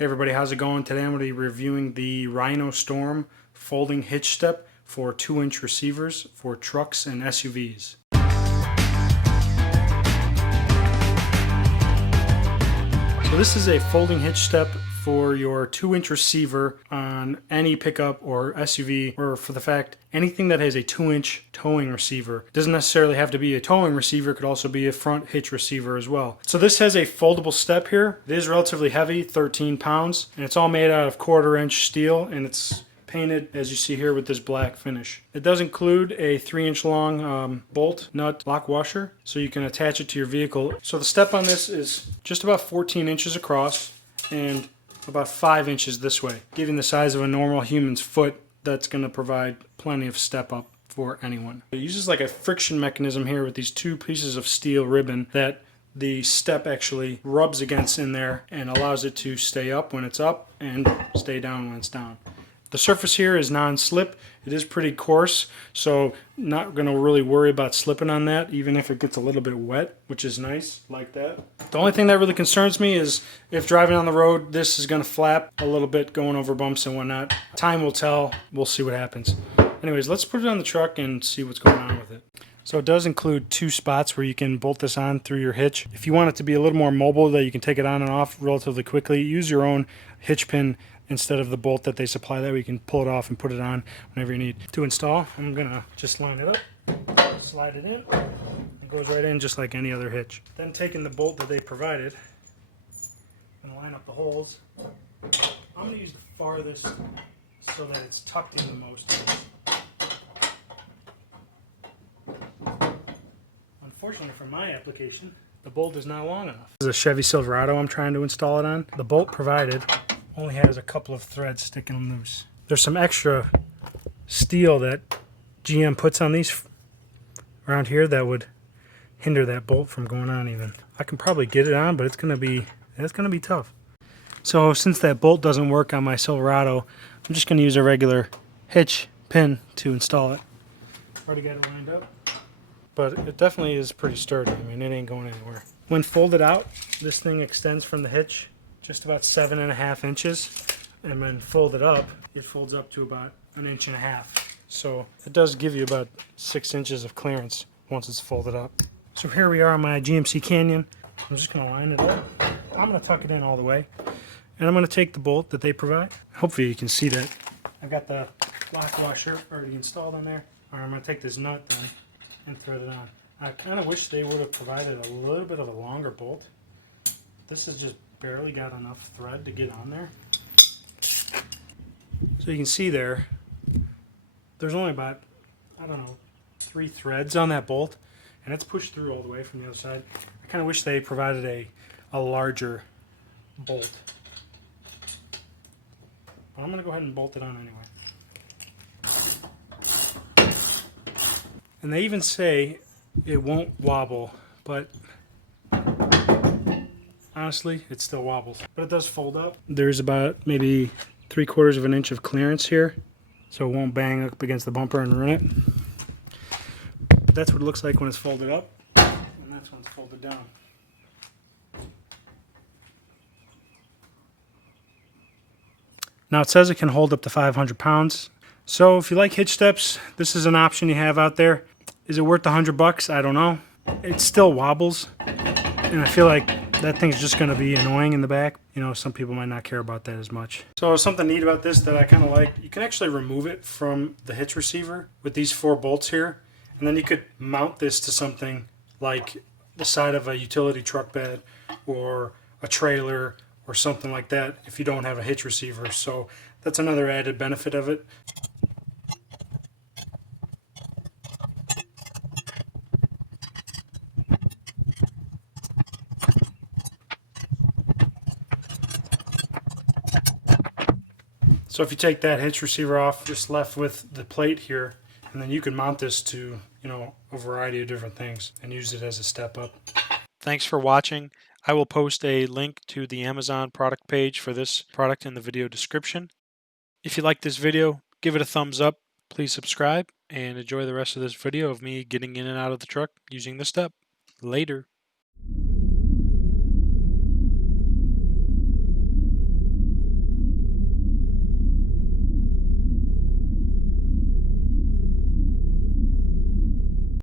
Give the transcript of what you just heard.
Hey everybody, how's it going? Today I'm going to be reviewing the Rhino Storm Folding Hitch Step for 2-inch receivers for trucks and SUVs. So this is a folding hitch step for your 2-inch receiver on any pickup or SUV, or for the fact anything that has a 2-inch towing receiver. It doesn't necessarily have to be a towing receiver, it could also be a front hitch receiver as well. So this has a foldable step here. It is relatively heavy, 13 pounds, and it's all made out of 1/4-inch steel, and it's painted as you see here with this black finish. It does include a 3-inch long bolt nut lock washer, so you can attach it to your vehicle. So the step on this is just about 14 inches across and about 5 inches this way, giving the size of a normal human's foot. That's going to provide plenty of step up for anyone. It uses like a friction mechanism here with these 2 pieces of steel ribbon that the step actually rubs against in there and allows it to stay up when it's up and stay down when it's down. The surface here is non-slip. It is pretty coarse, so not going to really worry about slipping on that, even if it gets a little bit wet, which is nice, like that. The only thing that really concerns me is if driving on the road, this is going to flap a little bit going over bumps and whatnot. Time will tell. We'll see what happens. Anyways, let's put it on the truck and see what's going on with it. So it does include 2 spots where you can bolt this on through your hitch. If you want it to be a little more mobile, that you can take it on and off relatively quickly, use your own hitch pin instead of the bolt that they supply. That way you can pull it off and put it on whenever you need. To install, I'm gonna just line it up, slide it in, it goes right in just like any other hitch. Then taking the bolt that they provided and line up the holes. I'm gonna use the farthest so that it's tucked in the most. Unfortunately for my application, the bolt is not long enough. This is a Chevy Silverado I'm trying to install it on. The bolt provided only has a couple of threads sticking loose. There's some extra steel that GM puts on these around here that would hinder that bolt from going on even. I can probably get it on, but it's gonna be tough. So since that bolt doesn't work on my Silverado, I'm just gonna use a regular hitch pin to install it. Already got it lined up, but it definitely is pretty sturdy. I mean, it ain't going anywhere. When folded out, this thing extends from the hitch just about 7.5 inches, and when folded up, it folds up to about 1.5 inches. So it does give you about 6 inches of clearance once it's folded up. So here we are on my GMC Canyon. I'm just going to line it up. I'm going to tuck it in all the way, and I'm going to take the bolt that they provide. Hopefully you can see that. I've got the lock washer already installed on there. All right, I'm going to take this nut then and thread it on. I kind of wish they would have provided a little bit of a longer bolt. This is just barely got enough thread to get on there. So you can see there's only about, I don't know, 3 threads on that bolt, and it's pushed through all the way from the other side. I kind of wish they provided a larger bolt. But I'm going to go ahead and bolt it on anyway. And they even say it won't wobble, but honestly, it still wobbles. But it does fold up. There's about maybe 3/4 of an inch of clearance here, so it won't bang up against the bumper and ruin it. But that's what it looks like when it's folded up, and that's when it's folded down. Now it says it can hold up to 500 pounds. So if you like hitch steps, this is an option you have out there. Is it worth the $100? I don't know. It still wobbles, and I feel like that thing's just going to be annoying in the back. You know, some people might not care about that as much. So something neat about this that I kind of like, you can actually remove it from the hitch receiver with these 4 bolts here, and then you could mount this to something like the side of a utility truck bed or a trailer or something like that if you don't have a hitch receiver. So that's another added benefit of it. So if you take that hitch receiver off, just left with the plate here, and then you can mount this to, you know, a variety of different things and use it as a step up. Thanks for watching. I will post a link to the Amazon product page for this product in the video description. If you like this video, give it a thumbs up. Please subscribe and enjoy the rest of this video of me getting in and out of the truck using the step. Later.